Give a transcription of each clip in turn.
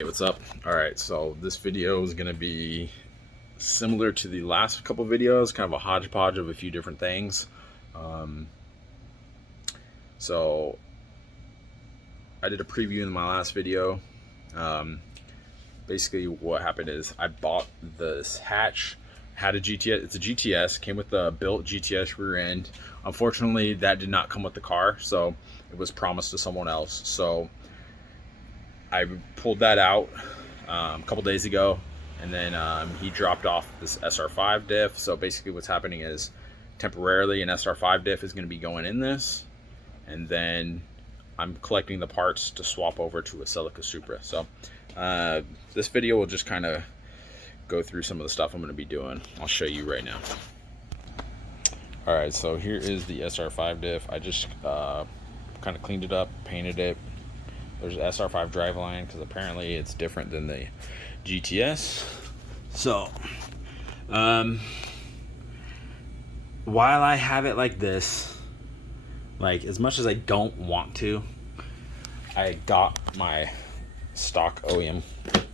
Hey, what's up? Alright, so this video is going to be similar to the last couple videos, kind of a hodgepodge of a few different things. So I did a preview in my last video. Basically what happened is I bought this hatch, had a GTS, it's a GTS, came with a built GTS rear end. Unfortunately, that did not come with the car, so it was promised to someone else. So I pulled that out a couple days ago, and then he dropped off this SR5 diff. So basically what's happening is temporarily an SR5 diff is going to be going in this, and then I'm collecting the parts to swap over to a Celica Supra. So this video will just kind of go through some of the stuff I'm going to be doing. I'll show you right now. Alright, so here is the SR5 diff. I just kind of cleaned it up, painted it. There's SR5 driveline because apparently it's different than the GTS. So, while I have it like this, like as much as I don't want to, I got my stock OEM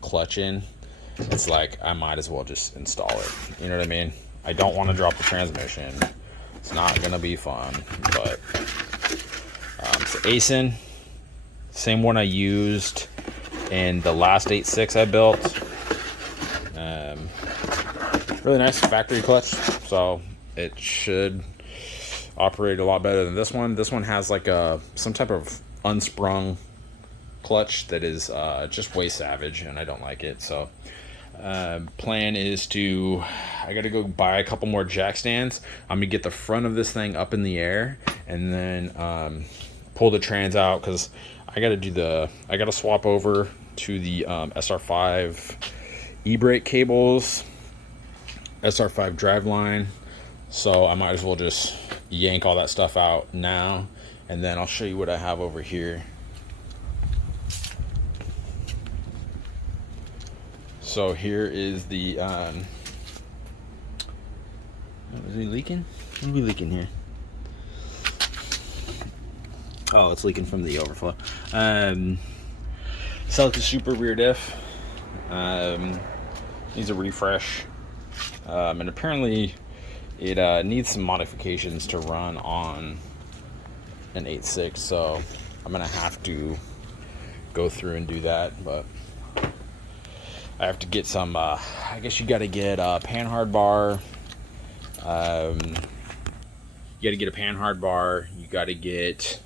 clutch in. It's like I might as well just install it. You know what I mean? I don't want to drop the transmission. It's not gonna be fun, but it's aisin. Same one I used in the last Ae86 I built. Really nice factory clutch, so it should operate a lot better than this one. This one has like some type of unsprung clutch that is just way savage, and I don't like it. So plan is I gotta go buy a couple more jack stands. I'm gonna get the front of this thing up in the air, and then pull the trans out, because I gotta swap over to the SR5 e-brake cables, SR5 driveline. So I might as well just yank all that stuff out now, and then I'll show you what I have over here. So here is the is it leaking? What are we leaking here? Oh, it's leaking from the overflow. Celica Supra rear diff. Needs a refresh. And apparently it needs some modifications to run on an 8.6. So I'm going to have to go through and do that. But I have to get some, I guess you got to get a panhard bar. You got to get a panhard bar. You got to get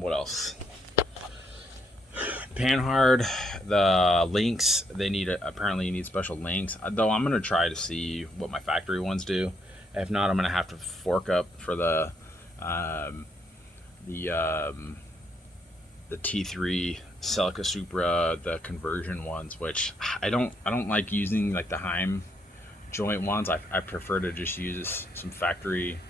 what else? Panhard, the links, apparently you need special links. Though I'm gonna try to see what my factory ones do. If not, I'm gonna have to fork up for the T3 Celica Supra, the conversion ones, which I don't like using, like the Heim joint ones. I prefer to just use some factory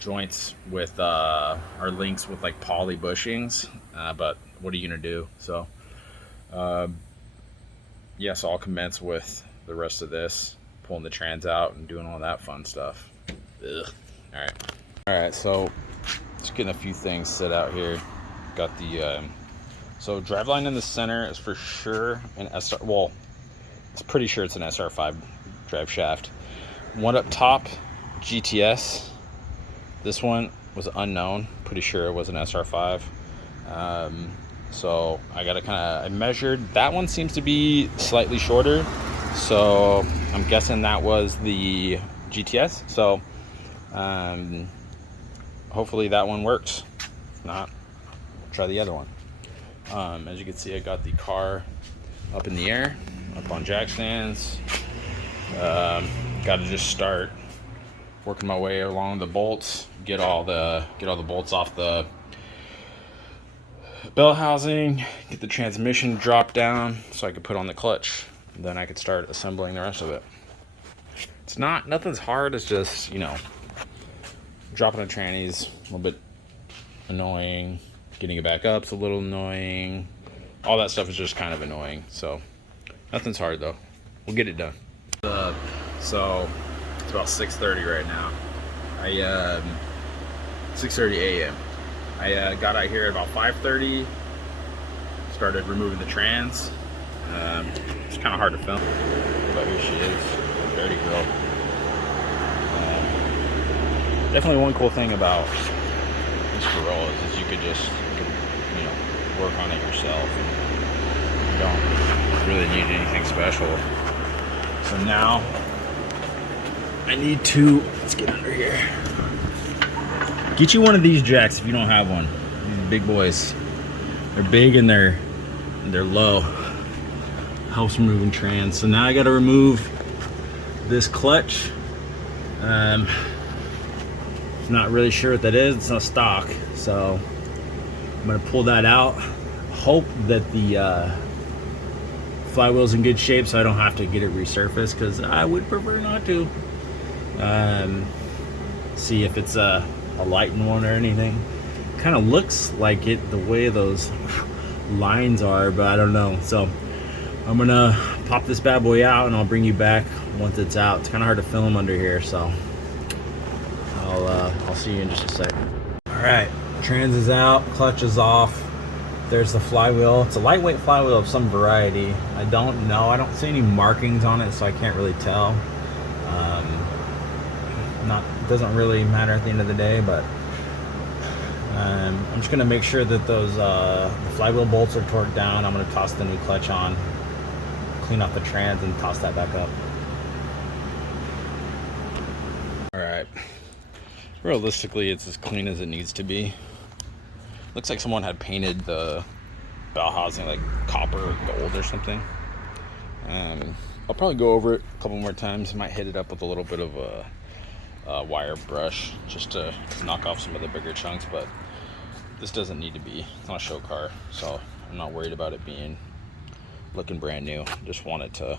joints with or links with like poly bushings, but what are you gonna do? So yeah, so I'll commence with the rest of this, pulling the trans out and doing all that fun stuff. Ugh. All right, so just getting a few things set out here. Got the so driveline in the center is for sure an SR, well, it's pretty sure it's an SR5 drive shaft. One up top, GTS. This one was unknown. Pretty sure it was an SR5. So I gotta I measured. That one seems to be slightly shorter. So I'm guessing that was the GTS. So hopefully that one works. If not, we'll try the other one. As you can see, I got the car up in the air, up on jack stands. Gotta just start working my way along the bolts, get all the bolts off the bell housing, get the transmission dropped down so I could put on the clutch. Then I could start assembling the rest of it. Nothing's hard. It's just, you know, dropping the trannies a little bit annoying, getting it back up's a little annoying. All that stuff is just kind of annoying. So nothing's hard though. We'll get it done. So it's about 6:30 right now. 6:30 a.m. I got out here at about 5:30. started removing the trans. It's kind of hard to film, but here she is, dirty girl. Definitely one cool thing about this Corolla is you could just, you know, work on it yourself. You don't really need anything special. So now I need to, let's get under here. Get you one of these jacks if you don't have one. These big boys. They're big and they're low. Helps removing trans. So now I got to remove this clutch. Not really sure what that is. It's not stock, so I'm gonna pull that out. Hope that the flywheel's in good shape, so I don't have to get it resurfaced, because I would prefer not to. See if it's a lightened one or anything. Kind of looks like it the way those lines are, but I don't know. So I'm gonna pop this bad boy out and I'll bring you back once it's out. It's kind of hard to film under here, so I'll see you in just a sec. All right, trans is out, clutch is off. There's the flywheel. It's a lightweight flywheel of some variety. I don't know. I don't see any markings on it, so I can't really tell. Doesn't really matter at the end of the day, but I'm just gonna make sure that those the flywheel bolts are torqued down. I'm gonna toss the new clutch on, clean off the trans, and toss that back up. All right. Realistically, it's as clean as it needs to be. Looks like someone had painted the bell housing like copper or gold or something. I'll probably go over it a couple more times. I might hit it up with a little bit of a wire brush just to knock off some of the bigger chunks, but this doesn't need to be. It's not a show car, so I'm not worried about it looking brand new. Just want it to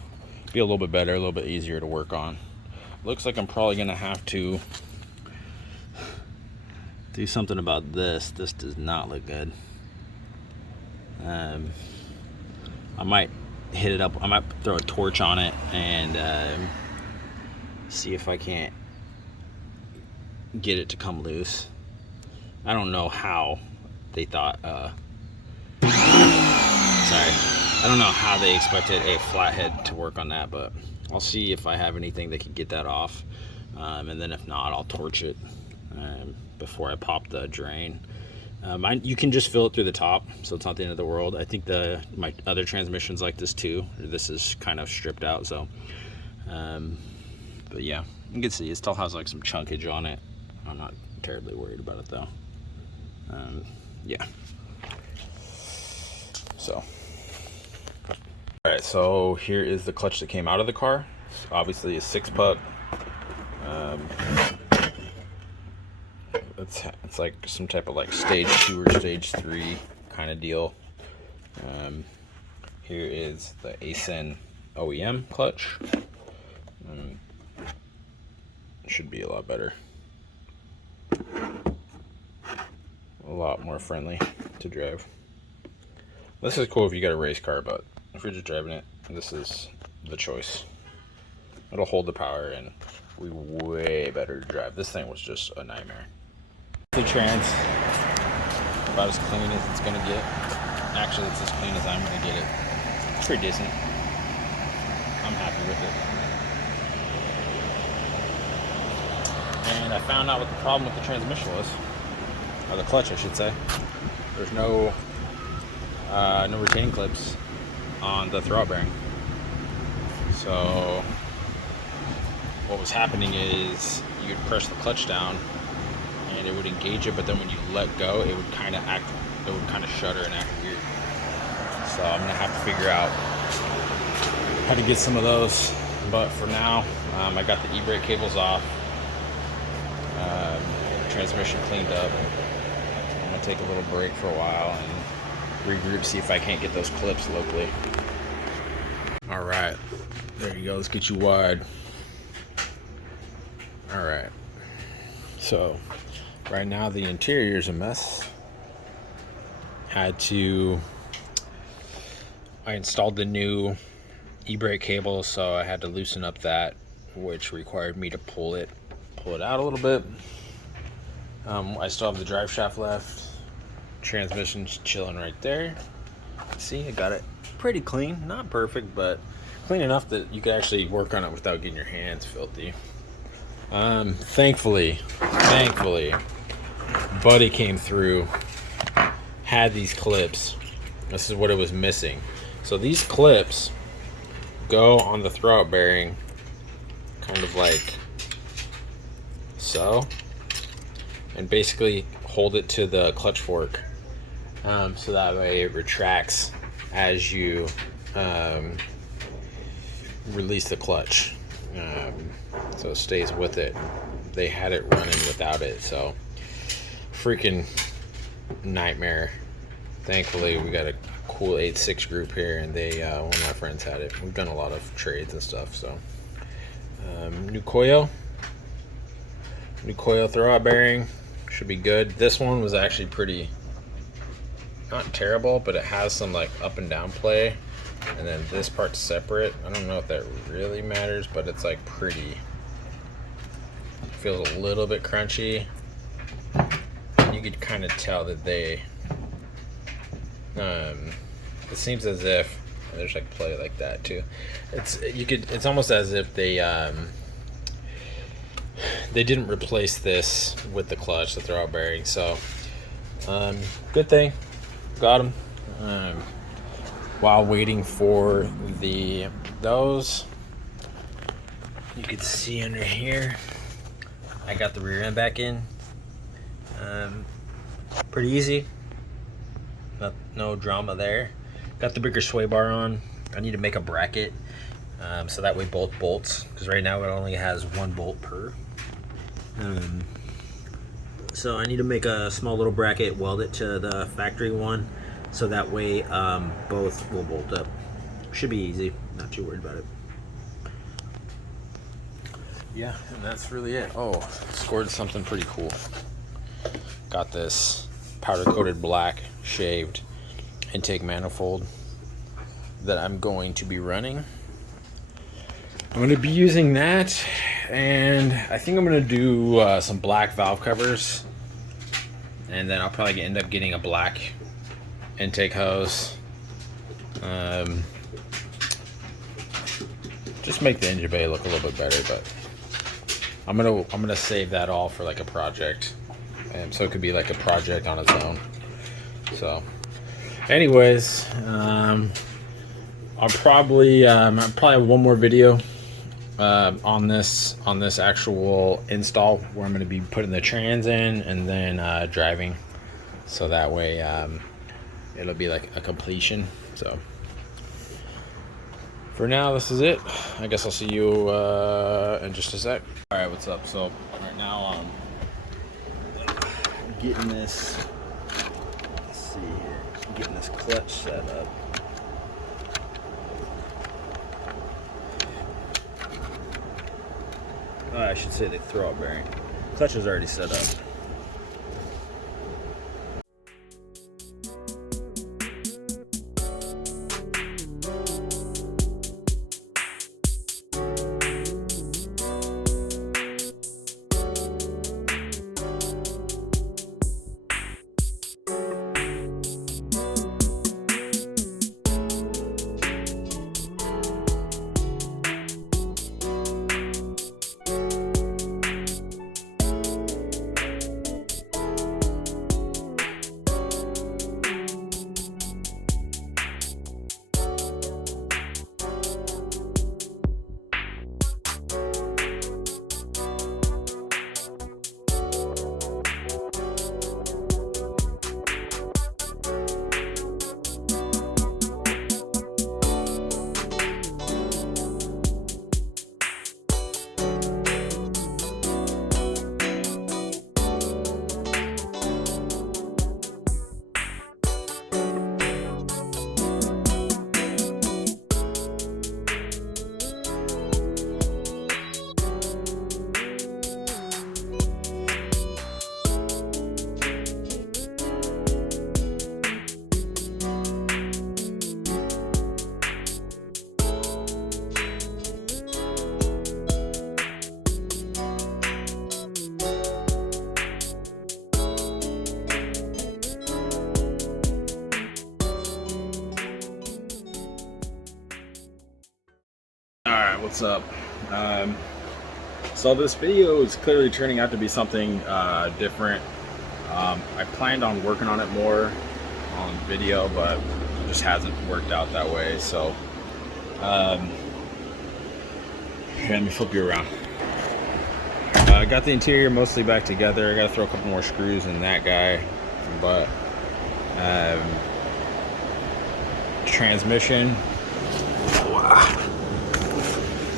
be a little bit better, a little bit easier to work on. Looks like I'm probably gonna have to do something about this. This does not look good. I might hit it up. I might throw a torch on it and see if I can't get it to come loose. I don't know how they thought sorry, I don't know how they expected a flathead to work on that, but I'll see if I have anything that could get that off, and then if not, I'll torch it before I pop the drain. You can just fill it through the top, so it's not the end of the world. I think my other transmission's like this too. This is kind of stripped out, so but yeah, you can see it still has like some chunkage on it. I'm not terribly worried about it though. Yeah. So, all right, so here is the clutch that came out of the car. It's obviously a 6-puck. It's like some type of like stage 2 or stage 3 kind of deal. Here is the aisin OEM clutch. It should be a lot better, a lot more friendly to drive. This is cool if you got a race car, but if you're just driving it, this is the choice. It'll hold the power and be way better to drive. This thing was just a nightmare. The trans, about as clean as it's gonna get. Actually, it's as clean as I'm gonna get it. It's pretty decent. I'm happy with it. And I found out what the problem with the transmission was, or the clutch, I should say. There's no retaining clips on the throttle bearing. So what was happening is you'd press the clutch down and it would engage it, but then when you let go, it would kind of shudder and act weird. So I'm gonna have to figure out how to get some of those. But for now, I got the e-brake cables off, transmission cleaned up. I'm gonna take a little break for a while and regroup, see if I can't get those clips locally. All right, there you go. Let's get you wide. All right. So right now the interior is a mess. I installed the new e-brake cable, so I had to loosen up that, which required me to pull it out a little bit. I still have the drive shaft left. Transmission's chilling right there. See, I got it pretty clean. Not perfect, but clean enough that you can actually work on it without getting your hands filthy. Thankfully, Buddy came through, had these clips. This is what it was missing. So these clips go on the throwout bearing, kind of like so, and basically hold it to the clutch fork, so that way it retracts as you release the clutch, so it stays with it. They had it running without it, so freaking nightmare. Thankfully, we got a cool Ae86 group here, and they one of my friends had it. We've done a lot of trades and stuff. So new coil throwout bearing should be good. This one was actually pretty, not terrible, but it has some like up and down play, and then this part's separate. I don't know if that really matters, but it's like pretty, feels a little bit crunchy. You could kind of tell that they it seems as if there's like play like that too. It's almost as if they didn't replace this with the clutch, the throwout bearing. So good thing got them. While waiting for those, you could see under here, I got the rear end back in. Pretty easy. No drama there. Got the bigger sway bar on. I need to make a bracket, so that way both bolts, because right now it only has one bolt per. So I need to make a small little bracket, weld it to the factory one, so that way both will bolt up. Should be easy. Not too worried about it. Yeah, and that's really it. Oh, scored something pretty cool. Got this powder coated black shaved intake manifold that I'm going to be running. I'm going to be using that, and I think I'm going to do some black valve covers, and then I'll probably end up getting a black intake hose. Just make the engine bay look a little bit better, but I'm gonna save that all for like a project, and so it could be like a project on its own. So anyways, I'll probably have one more video on this actual install, where I'm going to be putting the trans in and then driving, so that way it'll be like a completion. So for now, this is it. I guess I'll see you in just a sec. All right, what's up? So right now I'm getting this. Let's see here. Getting this clutch set up. I should say the throwout bearing. Clutch is already set up. Alright, what's up? So this video is clearly turning out to be something different. I planned on working on it more on video, but it just hasn't worked out that way. So here, let me flip you around. I got the interior mostly back together. I gotta throw a couple more screws in that guy, but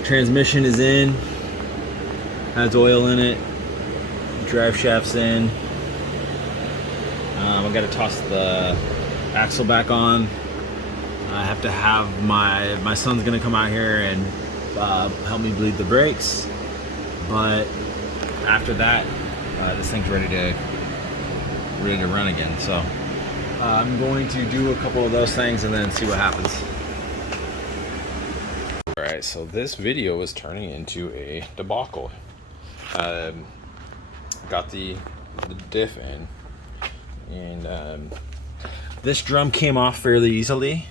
transmission is in, has oil in it, drive shaft's in. I gotta toss the axle back on. I have to have my son's gonna come out here and help me bleed the brakes, but after that this thing's ready to run again. So I'm going to do a couple of those things and then see what happens. Alright, so this video is turning into a debacle. Got the diff in, and this drum came off fairly easily.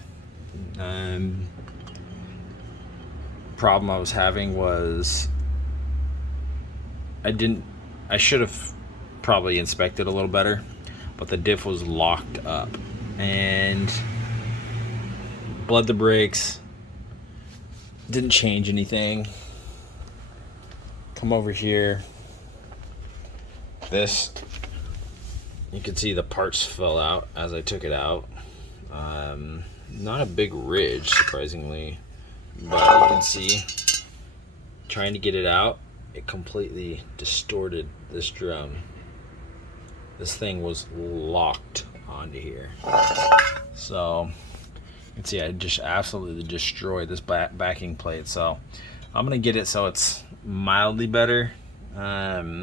Problem I was having was I should have probably inspected a little better, but the diff was locked up and bled the brakes. Didn't change anything. Come over here. This, you can see the parts fell out as I took it out. Not a big ridge, surprisingly, but you can see trying to get it out, it completely distorted this drum. This thing was locked onto here. So you can see I just absolutely destroyed this backing plate. So I'm gonna get it so it's mildly better. I'll,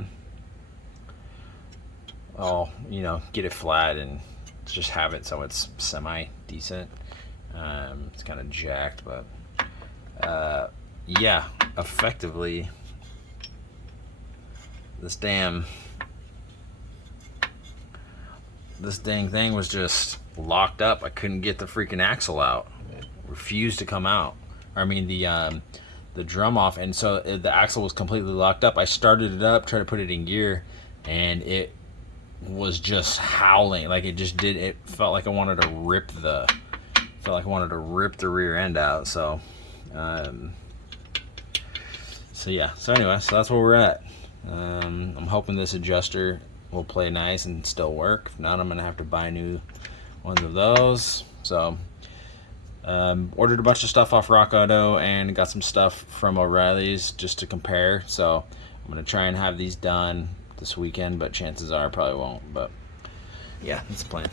get it flat and just have it so it's semi decent. It's kind of jacked, but yeah, effectively this dang thing was just locked up. I couldn't get the freaking axle out. It refused to come out. I mean the drum off, and so the axle was completely locked up. I started it up, tried to put it in gear, and it was just howling. Like it felt like I wanted to rip the rear end out. So yeah, so anyway, so that's where we're at. I'm hoping this adjuster will play nice and still work. If not, I'm gonna have to buy new ones of those. So ordered a bunch of stuff off Rock Auto and got some stuff from O'Reilly's just to compare. So I'm gonna try and have these done this weekend, but chances are I probably won't. But yeah, that's the plan.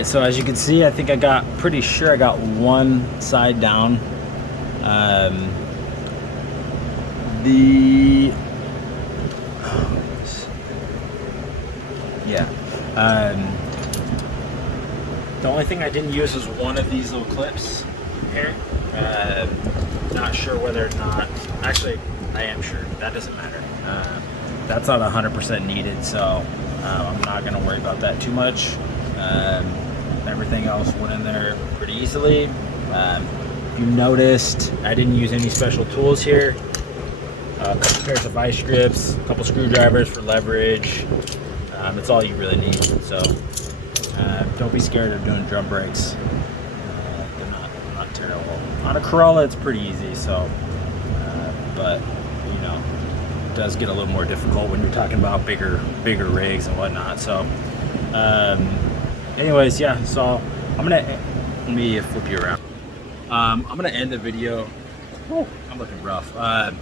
Alright, so as you can see, I think I got, pretty sure I got one side down. The only thing I didn't use was one of these little clips here. Not sure whether or not, actually I am sure, that doesn't matter. That's not 100% needed, so I'm not going to worry about that too much. Everything else went in there pretty easily. If you noticed, I didn't use any special tools here. A couple pairs of vice grips, a couple screwdrivers for leverage. That's all you really need. So don't be scared of doing drum brakes. They're not terrible. On a Corolla, it's pretty easy. So, but you know, it does get a little more difficult when you're talking about bigger rigs and whatnot. So, anyways, yeah. So let me flip you around. I'm gonna end the video. Oh, I'm looking rough. I'm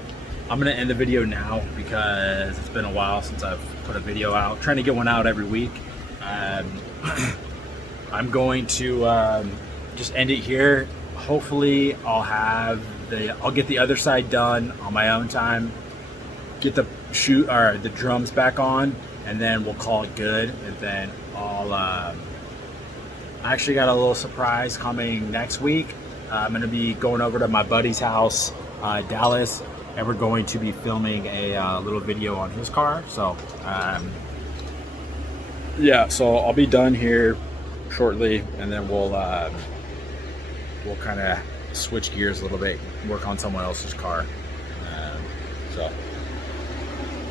gonna end the video now because it's been a while since I've put a video out. I'm trying to get one out every week. I'm going to just end it here. Hopefully I'll get the other side done on my own time, get the drums back on, and then we'll call it good. And then I actually got a little surprise coming next week. I'm gonna be going over to my buddy's house, Dallas, and we're going to be filming a little video on his car. So yeah, so I'll be done here shortly, and then we'll kind of switch gears a little bit, work on someone else's car. So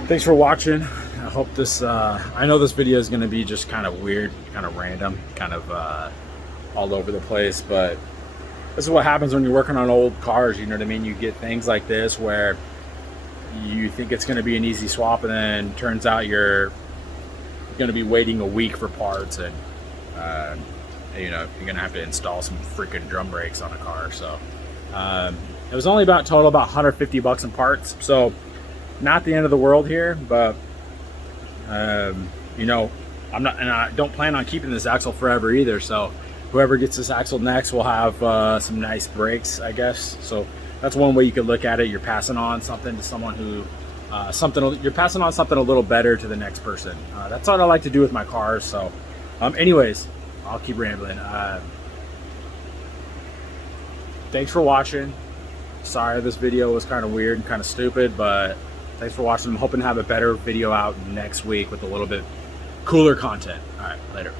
thanks for watching. I hope this I know this video is going to be just kind of weird, kind of random, kind of all over the place, but this is what happens when you're working on old cars. You know what I mean? You get things like this where you think it's going to be an easy swap, and then turns out you're going to be waiting a week for parts, and you know, you're going to have to install some freaking drum brakes on a car. So it was only about 150 bucks in parts, so not the end of the world here. But you know, I don't plan on keeping this axle forever either, so whoever gets this axle next will have some nice brakes, I guess. So that's one way you could look at it. You're passing on something to someone who you're passing on something a little better to the next person. That's what I like to do with my cars. So anyways, I'll keep rambling. Thanks for watching. Sorry this video was kind of weird and kind of stupid, but thanks for watching. I'm hoping to have a better video out next week with a little bit cooler content. All right, later.